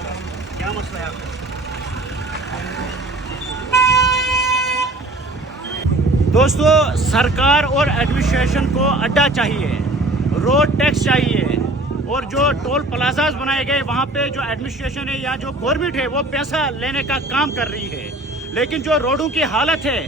क्या मसला है आपका? दोस्तों, सरकार और एडमिनिस्ट्रेशन को अड्डा चाहिए, रोड टैक्स चाहिए, और जो टोल प्लाजाज बनाए गए वहाँ पे जो एडमिनिस्ट्रेशन है या जो गवर्नमेंट है वो पैसा लेने का काम कर रही है। लेकिन जो रोडों की हालत है,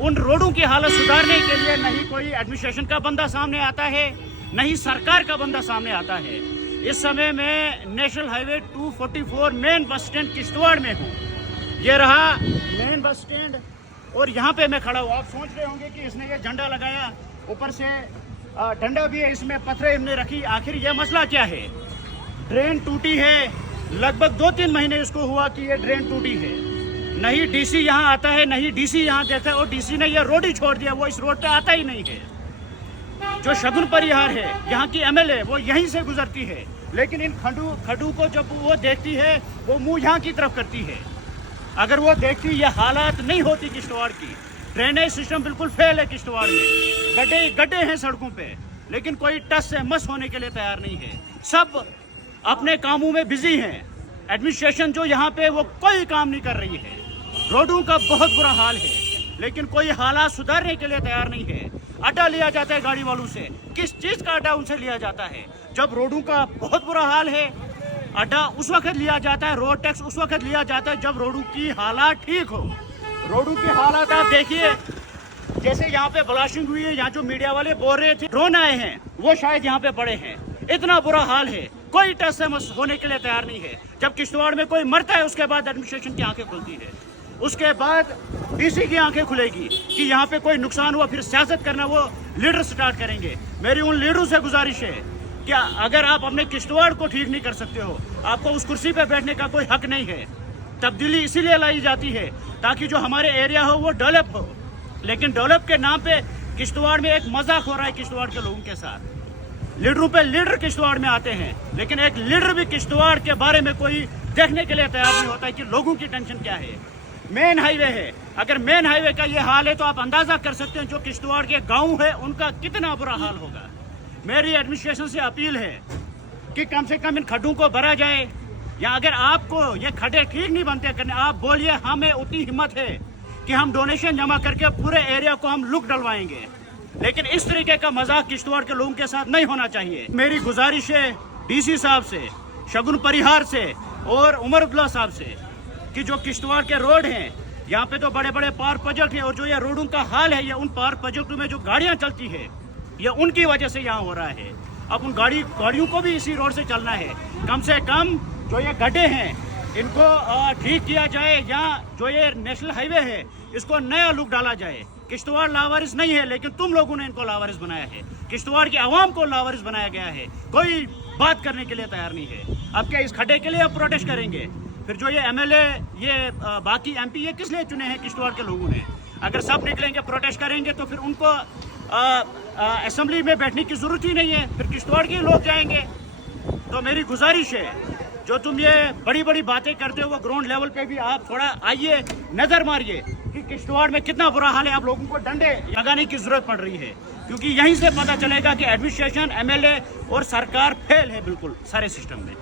उन रोडों की हालत सुधारने के लिए नहीं कोई एडमिनिस्ट्रेशन का बंदा सामने आता है, नहीं सरकार का बंदा सामने आता है। इस समय मैं national highway 244 main bus stand Kishtwar में हूँ। ये रहा मेन बस स्टैंड और यहाँ पे मैं खड़ा हूँ। आप सोच रहे होंगे कि इसने ये झंडा लगाया, ऊपर से डंडा भी है, इसमें पत्थरें हमने रखी, आखिर ये मसला क्या है? ड्रेन टूटी है, लगभग 2-3 महीने इसको हुआ कि ये ड्रेन टूटी है। नहीं डीसी यहाँ आता है, नहीं डीसी यहाँ देखता है, और डीसी ने ये रोड ही छोड़ दिया, वो इस रोड पे आता ही नहीं है। जो शगुन परिहार है, यहाँ की एमएलए, वो यहीं से गुजरती है, लेकिन इन खड्डू को जब वो देखती है वो मुंह यहाँ की तरफ करती है। अगर वो देखती ये हालात नहीं होती किश्तवाड़ की। ड्रेनेज सिस्टम बिल्कुल फेल है किश्तवाड़ में, गड्ढे गड्ढे हैं सड़कों पे, लेकिन कोई टस से मस होने के लिए तैयार नहीं है। सब अपने कामों में बिजी हैं। एडमिनिस्ट्रेशन जो यहाँ पे वो कोई काम नहीं कर रही है। रोडों का बहुत बुरा हाल है, लेकिन कोई हालात सुधारने के लिए तैयार नहीं है। अड्डा लिया जाता है गाड़ी वालों से, किस चीज़ का अड्डा उनसे लिया जाता है? जब रोडों का बहुत बुरा हाल है, अड्डा उस वक्त लिया जाता है, रोड टैक्स उस वक्त लिया जाता है जब रोडों की हालात ठीक हो। रोडों की हालात आप देखिए, जैसे यहाँ पे ब्लास्टिंग हुई है, यहाँ जो मीडिया वाले बोल रहे थे ड्रोन आए हैं, वो शायद यहाँ पे पड़े हैं। इतना बुरा हाल है, कोई टस से मस होने के लिए तैयार नहीं है। जब किश्तवाड़ में कोई मरता है, उसके बाद एडमिनिस्ट्रेशन की आंखें खुलती है, उसके बाद डीसी की आंखें खुलेगी कि यहाँ पे कोई नुकसान हुआ, फिर सियासत करना वो लीडर स्टार्ट करेंगे। मेरी उन लीडरों से गुजारिश है कि अगर आप अपने किश्तवाड़ को ठीक नहीं कर सकते हो, आपको उस कुर्सी पे बैठने का कोई हक नहीं है। तब्दीली इसीलिए लाई जाती है ताकि जो हमारे एरिया हो वो डेवलप हो, लेकिन डेवलप के नाम पे किश्तवाड़ में एक मजाक हो रहा है किश्तवाड़ के लोगों के साथ। लीडरों पे लीडर किश्तवाड़ में आते हैं, लेकिन एक लीडर भी किश्तवाड़ के बारे में कोई देखने के लिए तैयार नहीं होता है कि लोगों की टेंशन क्या है। मेन हाईवे है, अगर मेन हाईवे का ये हाल है तो आप अंदाजा कर सकते हैं जो किश्तवाड़ के गाँव है उनका कितना बुरा हाल होगा। मेरी एडमिनिस्ट्रेशन से अपील है कि कम से कम इन खड्डों को भरा जाए, या अगर आपको ये खड्डे ठीक नहीं बनते करने, आप बोलिए, हमें उतनी हिम्मत है कि हम डोनेशन जमा करके पूरे एरिया को हम लुक डलवाएंगे। लेकिन इस तरीके का मजाक किश्तवाड़ के लोगों के साथ नहीं होना चाहिए। मेरी गुजारिश है डीसी साहब से, शगुन परिहार से और उमरुल्लाह साहब से कि जो किश्तवाड़ के रोड हैं, यहाँ पे तो बड़े बड़े पार्क प्रोजेक्ट हैं, और जो ये रोडों का हाल है, ये उन पार्क प्रोजेक्टों में जो गाड़ियाँ चलती है, ये उनकी वजह से यहाँ हो रहा है। अब उन गाड़ियों को भी इसी रोड से चलना है। कम से कम जो ये गड्ढे हैं इनको ठीक किया जाए, या जो ये नेशनल हाईवे है इसको नया लुक डाला जाए। किश्तवाड़ लावारिस नहीं है, लेकिन तुम लोगों ने इनको लावारिस बनाया है। किश्तवाड़ की आवाम को लावारिस बनाया गया है, कोई बात करने के लिए तैयार नहीं है। अब क्या इस खड्डे के लिए अब प्रोटेस्ट करेंगे? फिर जो ये एमएलए, ये बाकी एमपी, ये किस लिए चुने हैं किश्तवाड़ के लोगों ने? अगर सब निकलेंगे प्रोटेस्ट करेंगे तो फिर उनको असेंबली में बैठने की जरूरत ही नहीं है, फिर किश्तवाड़ के लोग जाएंगे। तो मेरी गुजारिश है, जो तुम ये बड़ी बड़ी बातें करते हो वो ग्राउंड लेवल पे भी आप थोड़ा आइए, नजर मारिए कि किश्तवाड़ में कितना बुरा हाल है। आप लोगों को डंडे लगाने की जरूरत पड़ रही है, क्योंकि यहीं से पता चलेगा कि एडमिनिस्ट्रेशन, एमएलए और सरकार फेल है बिल्कुल सारे सिस्टम में।